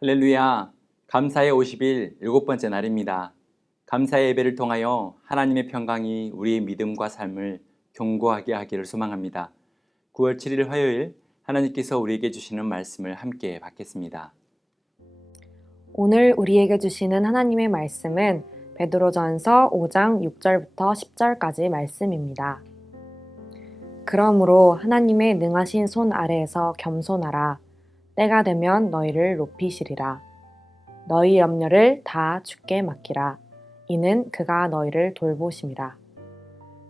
할렐루야, 감사의 50일 7번째 날입니다. 감사의 예배를 통하여 하나님의 평강이 우리의 믿음과 삶을 견고하게 하기를 소망합니다. 9월 7일 화요일 하나님께서 우리에게 주시는 말씀을 함께 받겠습니다. 오늘 우리에게 주시는 하나님의 말씀은 베드로전서 5장 6절부터 10절까지 말씀입니다. 그러므로 하나님의 능하신 손 아래에서 겸손하라. 때가 되면 너희를 높이시리라. 너희 염려를 다 주께 맡기라. 이는 그가 너희를 돌보심이라.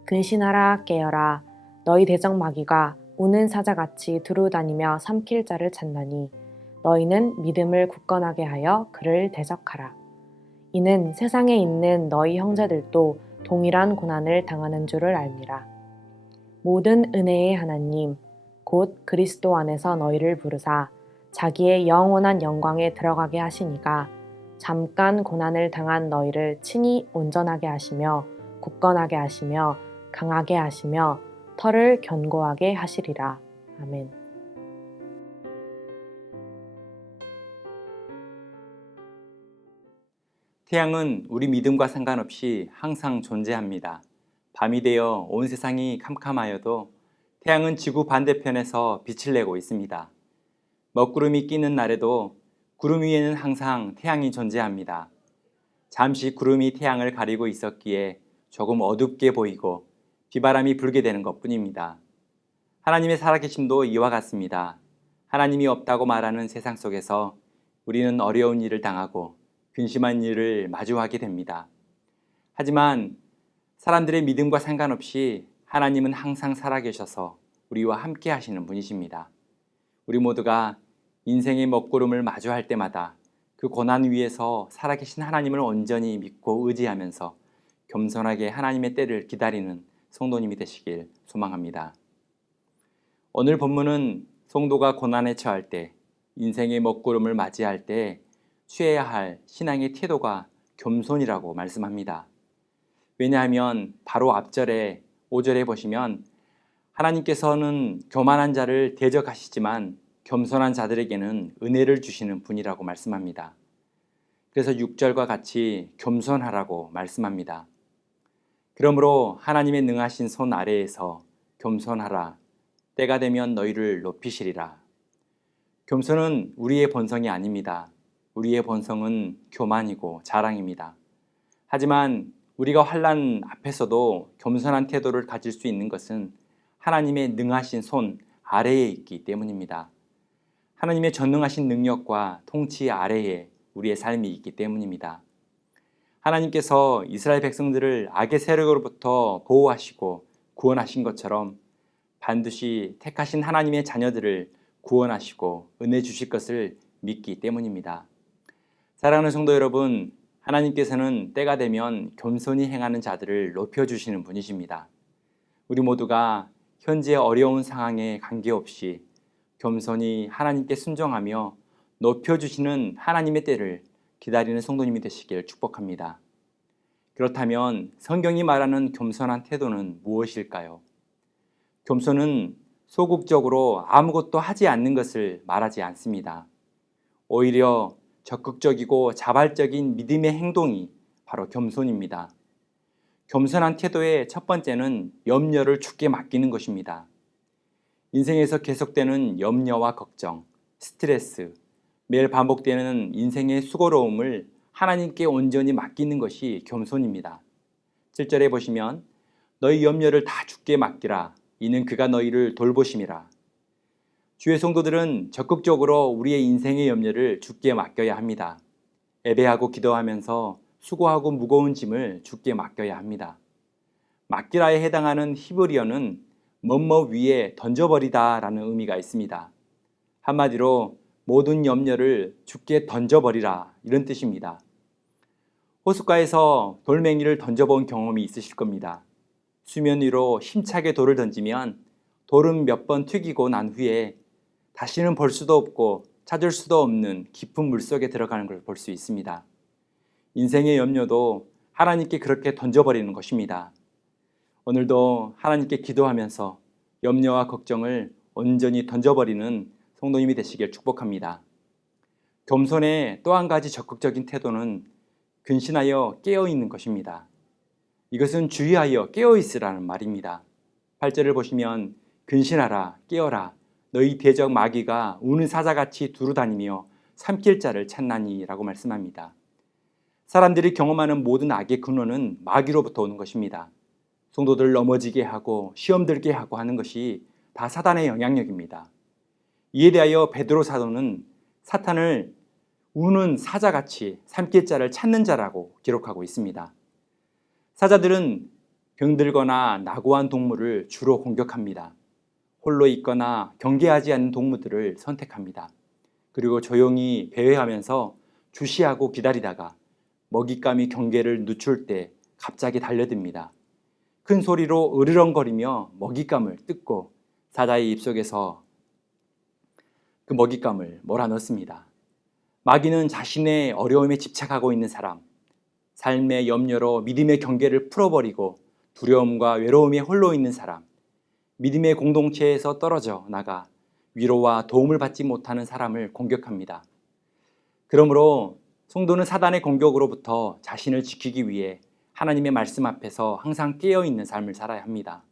근신하라 깨어라. 너희 대적 마귀가 우는 사자같이 두루다니며 삼킬 자를 찾나니 너희는 믿음을 굳건하게 하여 그를 대적하라. 이는 세상에 있는 너희 형제들도 동일한 고난을 당하는 줄을 알미라. 모든 은혜의 하나님 곧 그리스도 안에서 너희를 부르사 자기의 영원한 영광에 들어가게 하시니가 잠깐 고난을 당한 너희를 친히 온전하게 하시며 굳건하게 하시며 강하게 하시며 터를 견고하게 하시리라. 아멘. 태양은 우리 믿음과 상관없이 항상 존재합니다. 밤이 되어 온 세상이 캄캄하여도 태양은 지구 반대편에서 빛을 내고 있습니다. 먹구름이 끼는 날에도 구름 위에는 항상 태양이 존재합니다. 잠시 구름이 태양을 가리고 있었기에 조금 어둡게 보이고 비바람이 불게 되는 것뿐입니다. 하나님의 살아계심도 이와 같습니다. 하나님이 없다고 말하는 세상 속에서 우리는 어려운 일을 당하고 근심한 일을 마주하게 됩니다. 하지만 사람들의 믿음과 상관없이 하나님은 항상 살아계셔서 우리와 함께 하시는 분이십니다. 우리 모두가 인생의 먹구름을 마주할 때마다 그 고난 위에서 살아계신 하나님을 온전히 믿고 의지하면서 겸손하게 하나님의 때를 기다리는 성도님이 되시길 소망합니다. 오늘 본문은 성도가 고난에 처할 때, 인생의 먹구름을 맞이할 때 취해야 할 신앙의 태도가 겸손이라고 말씀합니다. 왜냐하면 바로 앞절에 5절에 보시면 하나님께서는 교만한 자를 대적하시지만 겸손한 자들에게는 은혜를 주시는 분이라고 말씀합니다. 그래서 6절과 같이 겸손하라고 말씀합니다. 그러므로 하나님의 능하신 손 아래에서 겸손하라. 때가 되면 너희를 높이시리라. 겸손은 우리의 본성이 아닙니다. 우리의 본성은 교만이고 자랑입니다. 하지만 우리가 환난 앞에서도 겸손한 태도를 가질 수 있는 것은 하나님의 능하신 손 아래에 있기 때문입니다. 하나님의 전능하신 능력과 통치 아래에 우리의 삶이 있기 때문입니다. 하나님께서 이스라엘 백성들을 악의 세력으로부터 보호하시고 구원하신 것처럼 반드시 택하신 하나님의 자녀들을 구원하시고 은혜 주실 것을 믿기 때문입니다. 사랑하는 성도 여러분, 하나님께서는 때가 되면 겸손히 행하는 자들을 높여주시는 분이십니다. 우리 모두가 현재 어려운 상황에 관계없이 겸손히 하나님께 순종하며 높여주시는 하나님의 때를 기다리는 성도님이 되시길 축복합니다. 그렇다면 성경이 말하는 겸손한 태도는 무엇일까요? 겸손은 소극적으로 아무것도 하지 않는 것을 말하지 않습니다. 오히려 적극적이고 자발적인 믿음의 행동이 바로 겸손입니다. 겸손한 태도의 첫 번째는 염려를 주께 맡기는 것입니다. 인생에서 계속되는 염려와 걱정, 스트레스, 매일 반복되는 인생의 수고로움을 하나님께 온전히 맡기는 것이 겸손입니다. 7절에 보시면 너희 염려를 다 주께 맡기라. 이는 그가 너희를 돌보심이라. 주의 성도들은 적극적으로 우리의 인생의 염려를 주께 맡겨야 합니다. 예배하고 기도하면서 수고하고 무거운 짐을 주께 맡겨야 합니다. 맡기라에 해당하는 히브리어는 뭐뭐 위에 던져버리다 라는 의미가 있습니다. 한마디로 모든 염려를 주께 던져버리라 이런 뜻입니다. 호숫가에서 돌멩이를 던져본 경험이 있으실 겁니다. 수면 위로 힘차게 돌을 던지면 돌은 몇 번 튀기고 난 후에 다시는 볼 수도 없고 찾을 수도 없는 깊은 물속에 들어가는 걸 볼 수 있습니다. 인생의 염려도 하나님께 그렇게 던져버리는 것입니다. 오늘도 하나님께 기도하면서 염려와 걱정을 온전히 던져버리는 성도님이 되시길 축복합니다. 겸손의 또 한 가지 적극적인 태도는 근신하여 깨어있는 것입니다. 이것은 주의하여 깨어있으라는 말입니다. 8절을 보시면 근신하라 깨어라 너희 대적 마귀가 우는 사자같이 두루다니며 삼킬 자를 찾나니 라고 말씀합니다. 사람들이 경험하는 모든 악의 근원은 마귀로부터 오는 것입니다. 성도들을 넘어지게 하고 시험 들게 하고 하는 것이 다 사단의 영향력입니다. 이에 대하여 베드로 사도는 사탄을 우는 사자같이 삼킬 자를 찾는 자라고 기록하고 있습니다. 사자들은 병들거나 낙오한 동물을 주로 공격합니다. 홀로 있거나 경계하지 않는 동물들을 선택합니다. 그리고 조용히 배회하면서 주시하고 기다리다가 먹잇감이 경계를 늦출 때 갑자기 달려듭니다. 큰 소리로 으르렁거리며 먹잇감을 뜯고 사자의 입속에서 그 먹잇감을 몰아넣습니다. 마귀는 자신의 어려움에 집착하고 있는 사람, 삶의 염려로 믿음의 경계를 풀어버리고 두려움과 외로움에 홀로 있는 사람, 믿음의 공동체에서 떨어져 나가 위로와 도움을 받지 못하는 사람을 공격합니다. 그러므로 성도는 사단의 공격으로부터 자신을 지키기 위해 하나님의 말씀 앞에서 항상 깨어있는 삶을 살아야 합니다.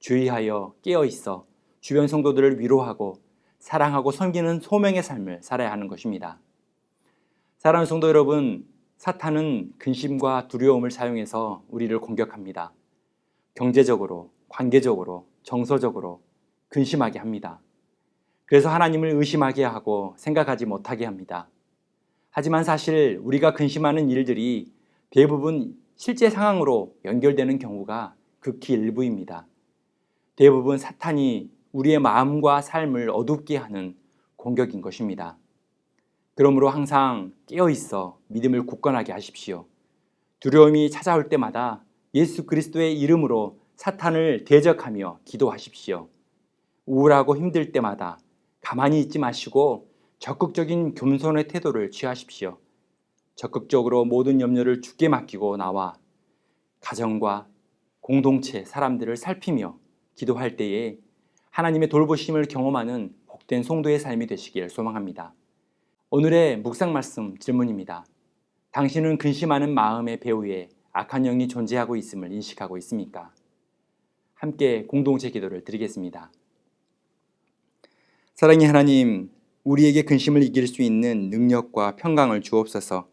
주의하여 깨어있어 주변 성도들을 위로하고 사랑하고 섬기는 소명의 삶을 살아야 하는 것입니다. 사랑하는 성도 여러분, 사탄은 근심과 두려움을 사용해서 우리를 공격합니다. 경제적으로, 관계적으로, 정서적으로 근심하게 합니다. 그래서 하나님을 의심하게 하고 생각하지 못하게 합니다. 하지만 사실 우리가 근심하는 일들이 대부분 실제 상황으로 연결되는 경우가 극히 일부입니다. 대부분 사탄이 우리의 마음과 삶을 어둡게 하는 공격인 것입니다. 그러므로 항상 깨어있어 믿음을 굳건하게 하십시오. 두려움이 찾아올 때마다 예수 그리스도의 이름으로 사탄을 대적하며 기도하십시오. 우울하고 힘들 때마다 가만히 있지 마시고 적극적인 겸손의 태도를 취하십시오. 적극적으로 모든 염려를 주께 맡기고 나와 가정과 공동체 사람들을 살피며 기도할 때에 하나님의 돌보심을 경험하는 복된 성도의 삶이 되시길 소망합니다. 오늘의 묵상 말씀 질문입니다. 당신은 근심하는 마음의 배후에 악한 영이 존재하고 있음을 인식하고 있습니까? 함께 공동체 기도를 드리겠습니다. 사랑의 하나님, 우리에게 근심을 이길 수 있는 능력과 평강을 주옵소서.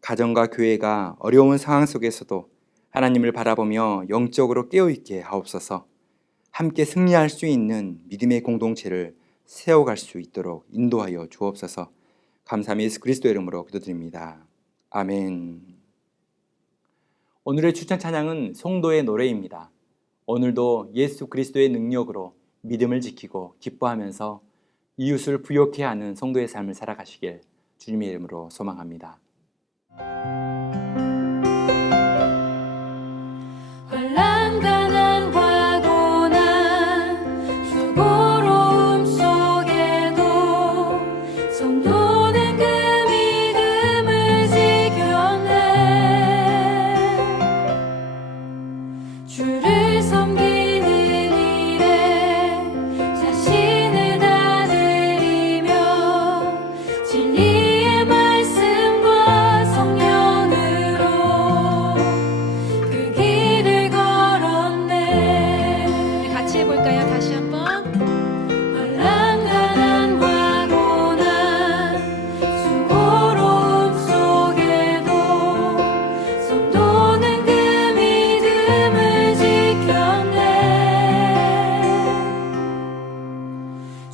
가정과 교회가 어려운 상황 속에서도 하나님을 바라보며 영적으로 깨어있게 하옵소서. 함께 승리할 수 있는 믿음의 공동체를 세워갈 수 있도록 인도하여 주옵소서. 감사함이 예수 그리스도 이름으로 기도드립니다. 아멘. 오늘의 추천 찬양은 성도의 노래입니다. 오늘도 예수 그리스도의 능력으로 믿음을 지키고 기뻐하면서 이웃을 부욕해 하는 성도의 삶을 살아가시길 주님의 이름으로 소망합니다.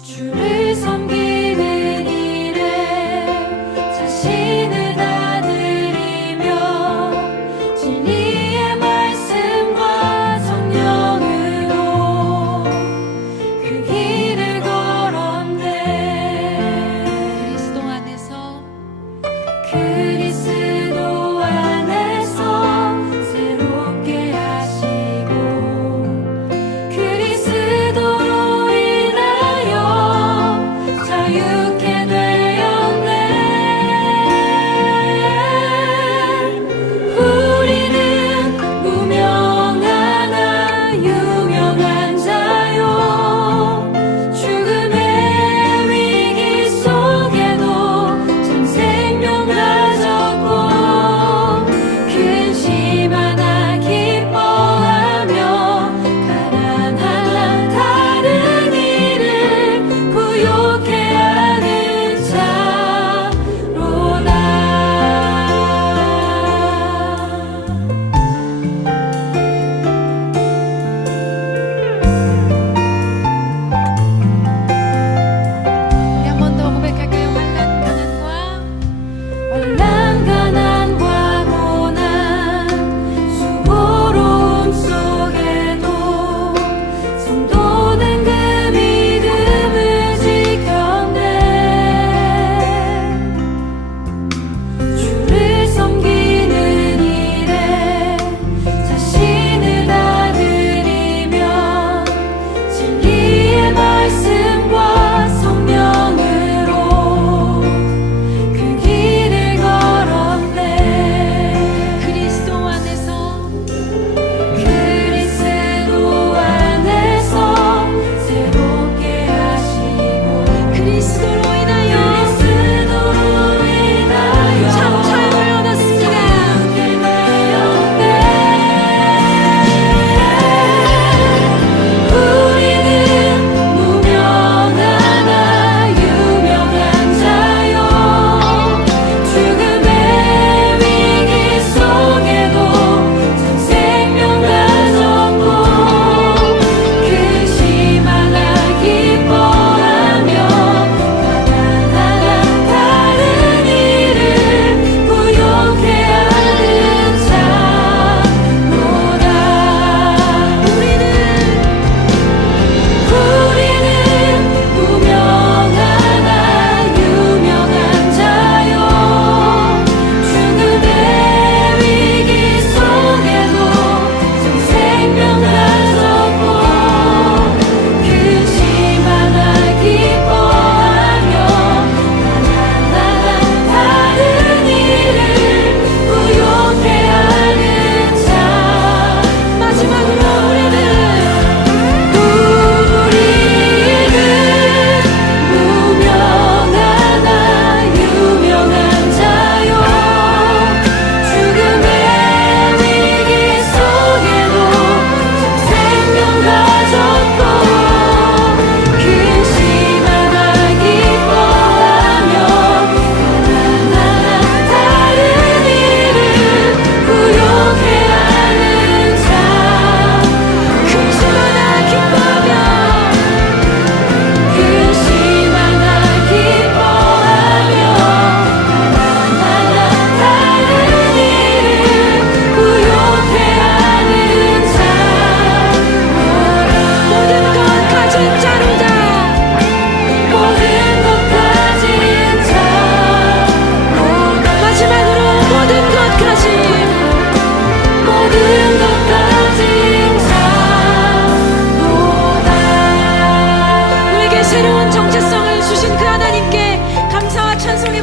주를 섬기는 일에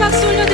박수 올려